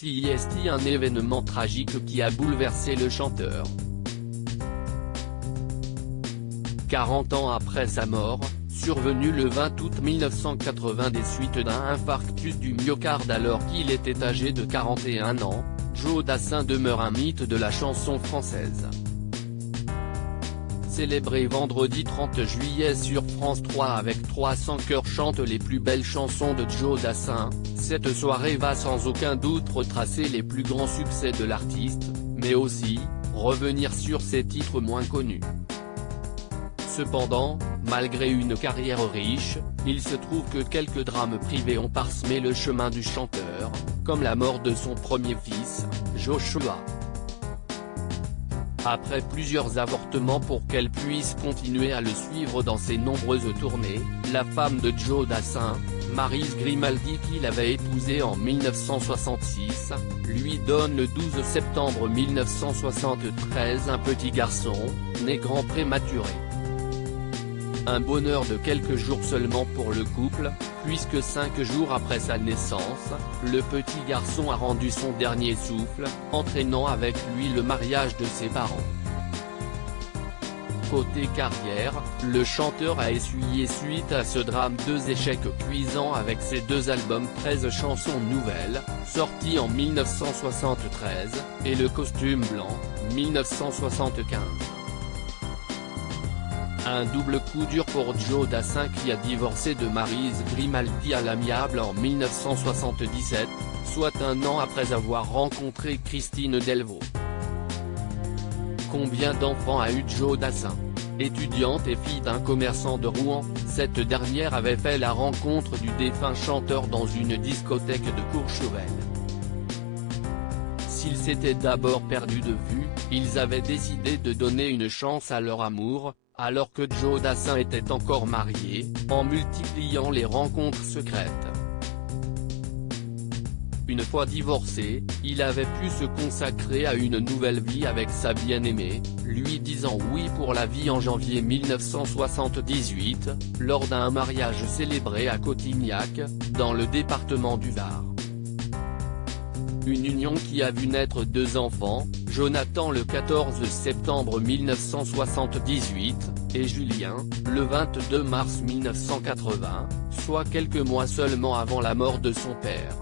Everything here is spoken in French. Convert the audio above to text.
CIST, un événement tragique qui a bouleversé le chanteur. 40 ans après sa mort, survenue le 20 août 1980 des suites d'un infarctus du myocarde alors qu'il était âgé de 41 ans, Joe Dassin demeure un mythe de la chanson française. Célébré vendredi 30 juillet sur France 3 avec 300 chœurs chantent les plus belles chansons de Joe Dassin, cette soirée va sans aucun doute retracer les plus grands succès de l'artiste, mais aussi, revenir sur ses titres moins connus. Cependant, malgré une carrière riche, il se trouve que quelques drames privés ont parsemé le chemin du chanteur, comme la mort de son premier fils, Joshua. Après plusieurs avortements pour qu'elle puisse continuer à le suivre dans ses nombreuses tournées, la femme de Joe Dassin, Maryse Grimaldi qu'il avait épousée en 1966, lui donne le 12 septembre 1973 un petit garçon, né grand prématuré. Un bonheur de quelques jours seulement pour le couple, puisque 5 jours après sa naissance, le petit garçon a rendu son dernier souffle, entraînant avec lui le mariage de ses parents. Côté carrière, le chanteur a essuyé suite à ce drame 2 échecs cuisants avec ses 2 albums 13 chansons nouvelles, sortis en 1973, et Le Costume Blanc, 1975. Un double coup dur pour Joe Dassin qui a divorcé de Maryse Grimaldi à l'amiable en 1977, soit un an après avoir rencontré Christine Delvaux. Combien d'enfants a eu Joe Dassin? Étudiante et fille d'un commerçant de Rouen, cette dernière avait fait la rencontre du défunt chanteur dans une discothèque de Courchevel. S'ils s'étaient d'abord perdus de vue, ils avaient décidé de donner une chance à leur amour, alors que Joe Dassin était encore marié, en multipliant les rencontres secrètes. Une fois divorcé, il avait pu se consacrer à une nouvelle vie avec sa bien-aimée, lui disant oui pour la vie en janvier 1978, lors d'un mariage célébré à Cotignac, dans le département du Var. Une union qui a vu naître 2 enfants, Jonathan le 14 septembre 1978, et Julien, le 22 mars 1980, soit quelques mois seulement avant la mort de son père.